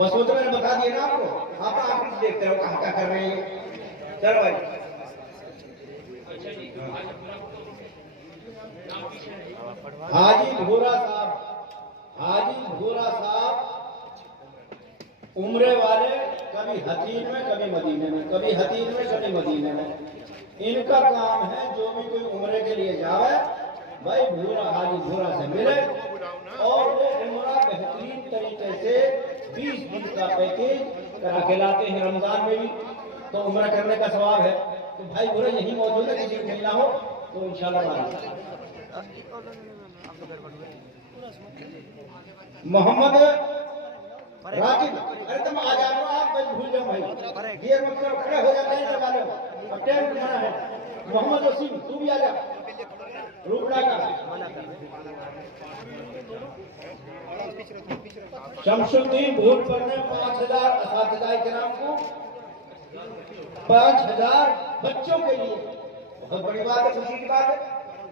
बस वो तो मैंने बता दिया ना आपको, आप आखिर देखते रहो कहाँ क्या कर रहे हैं। चलो भाई, हाजी भूरा साहब, हाजी भूरा साहब उम्रे वाले, कभी हतीन में कभी मदीने में, कभी हतीन में कभी मदीने में। इनका काम है जो भी कोई उम्रे के लिए जावे भाई भूरा हाजी भूरा से मिले और वो उम्रा बेहतरीन तरीके से 20 दिन का पैकेज करा के लाते हैं। रमजान में भी तो उम्रा करने का सवाब है। तो भाई भूरा यही मौजूद है, किसी को मिलना हो तो इंशाल्लाह। मोहम्मद राकिब, अरे तुम आ जाओ, आप बस भूल जाओ भाई, देर मत करो, खड़े हो जाते हैं वाले और टाइम बनाना है। मोहम्मद वसीम तू भी आ जा, रूपड़ा का। शमशुद्दीन भूलपुर ने 5000 असातिज़ाए किराम को 5000 बच्चों के लिए, बहुत बड़ी बात है, खुशी की बात है।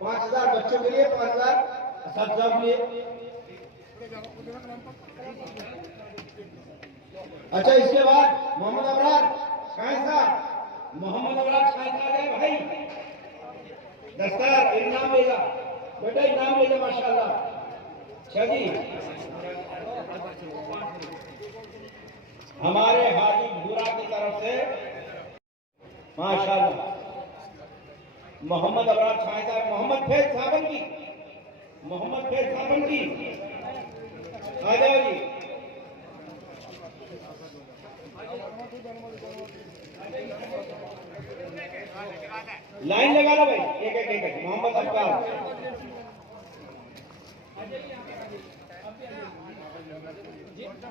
5000 बच्चों के लिए, 5000 असातिज़ा के लिए। अच्छा, इसके बाद मोहम्मद अबरार शाहिद साहब, मोहम्मद अबरार शाहिद साहब है भाई, दस्तार इनाम लेगा बेटा, इनाम लेगा माशाल्लाह। अच्छा जी, हमारे हाजी भूरा की तरफ से माशाल्लाह मोहम्मद अबरार शाहिद साहब, मोहम्मद फैज साबन की, मोहम्मद फैज साबन की आ जाओ जी। लाइन लगा लो भाई, एक एक एक। मोहम्मद अफ्तार,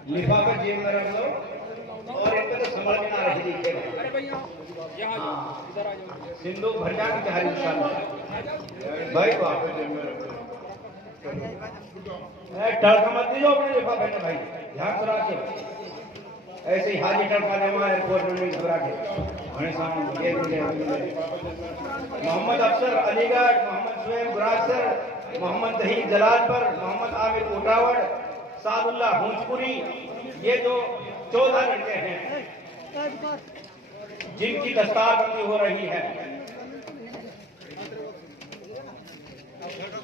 लिफाफा जेब में रख लो और इनको तो संभल में ना रख दीजिए सिंधु भर जाएगी तुम्हारी इंशाल्लाह भाई। वापस जेब में रख लो, टड़का मत दीजिए अपने लिफाफे में भाई, ध्यान से रखिए। ऐसे ही हाजी टड़का जमा एयरपोर्ट में घबरा के मोहम्मद अफसर अलीगढ़, मोहम्मद शुएब गुरासर, मोहम्मद दहीन जलालपुर, मोहम्मद आमिर कोटावड़, सादुल्लाह हुंजपुरी, ये जो 14 लड़के हैं जिनकी दस्तारबंदी हो रही है।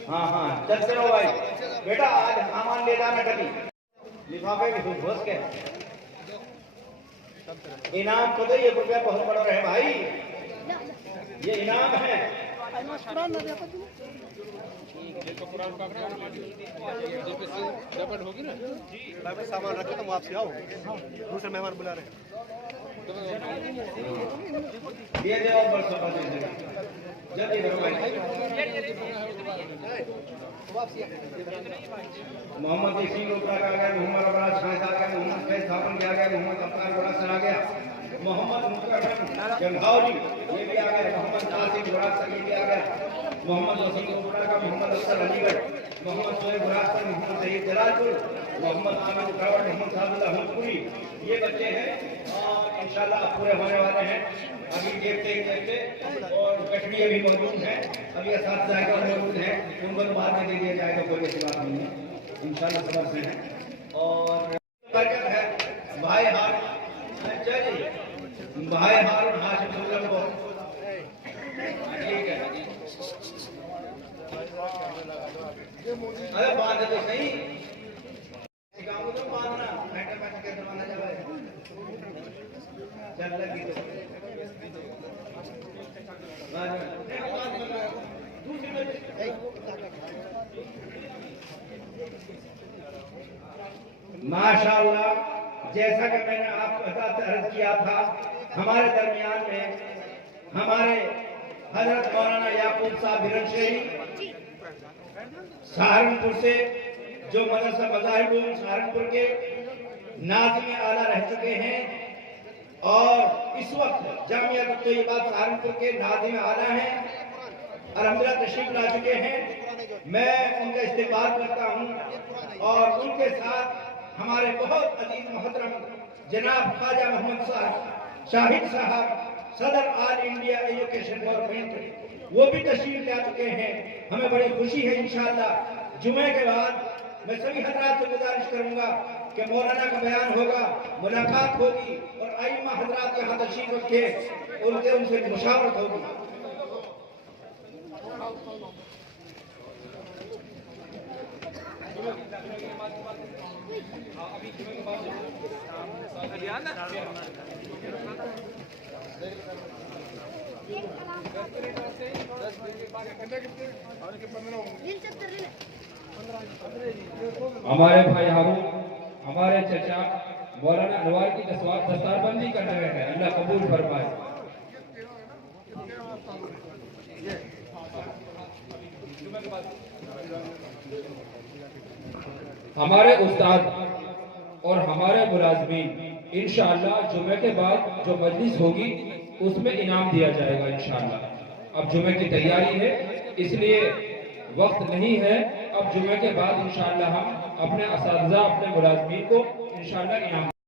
हाँ हाँ, चलते रहो भाई बेटा, आज सामान ले जाना कभी लिफाफे में घुस के। इनाम तो दे, ये रुपया बहुत बड़ा रहे भाई, ये इनाम है। होगी ना सामान रखे तो वापसी आओ, दूसरे मेहमान बुला रहे हैं। जल्दी करो भाई। मोहम्मद इसी रूपड़ा का गया, मोहम्मद अबरार शाहिद आ गया, मोहम्मद फैज साबन आ गया, मोहम्मद अफ्तार गुरासर आ गया, मोहम्मद जंघावली ये भी आ गया, मोहम्मद नासिर गुरासर ये भी आ गया, मोहम्मद वसीम रूपड़ा का, मोहम्मद अफसर अलीगढ़, मोहम्मद शुएब गुरासर, मोहम्मद दहीन जलालपुर, मोहम्मद आमिर कोटावड़, मोहम्मद सादुल्लाह हुंजपुरी, ये बच्चे हैं और इंशाल्लाह पूरे होने वाले हैं। अभी देखते और कश्मीर भी मौजूद है, अभी असातिज़ा मौजूद हैं, उनको तो बाद में दे दिया जाएगा, कोई ऐसी बात नहीं है, इंशाल्लाह समझ से है। और बरकत है भाई हार, अच्छा जी भाई हारून हाशिम सुल्तान को, ठीक है। अरे बात है तो सही, सिखाओ तो बांधना, बैठे बैठे के जमाना चला है, चल लगी तो माशाअल्लाह। जैसा कि मैंने आपको अर्ज किया था, हमारे दरमियान में हमारे हजरत मौलाना याकूब साहब बिरनशेरी सहारनपुर से, जो मदरसा मज़ाहिब सहारनपुर के नाज़िम आला रह चुके हैं और इस वक्त जामिया तैयबा सहारनपुर के नाज़िम आला हैं, अल्हम्दुलिल्लाह तशरीफ ला चुके हैं। मैं उनका इस्तेमाल करता हूं और उनके साथ हमारे बहुत अजीज मोहतरम जनाब ख्वाजा मोहम्मद साहब शाहिद साहब, सदर ऑल इंडिया एजुकेशन गवर्नमेंट, वो भी तशरीफ ला चुके हैं। हमें बड़ी खुशी है, इंशाअल्लाह जुमे के बाद मैं सभी हजरात से गुजारिश करूंगा कि मौलाना का बयान होगा, मुलाकात होगी और आइमा हजरात यहाँ तशरीफ रखे उनसे मुशावरत होगी। हमारे भाई हारून, हमारे चचा मौलाना अनवर की दस्तारबंदी कर रहे हैं, अल्लाह कबूल फरमाए। हमारे उस्ताद और हमारे मुलाजमीन इंशाअल्लाह जुमे के बाद जो मजलिस होगी उसमें इनाम दिया जाएगा इंशाअल्लाह। अब जुमे की तैयारी है इसलिए वक्त नहीं है। अब जुमे के बाद इंशाअल्लाह हम अपने असातिज़ा अपने मुलाजमीन को इंशाअल्लाह इनाम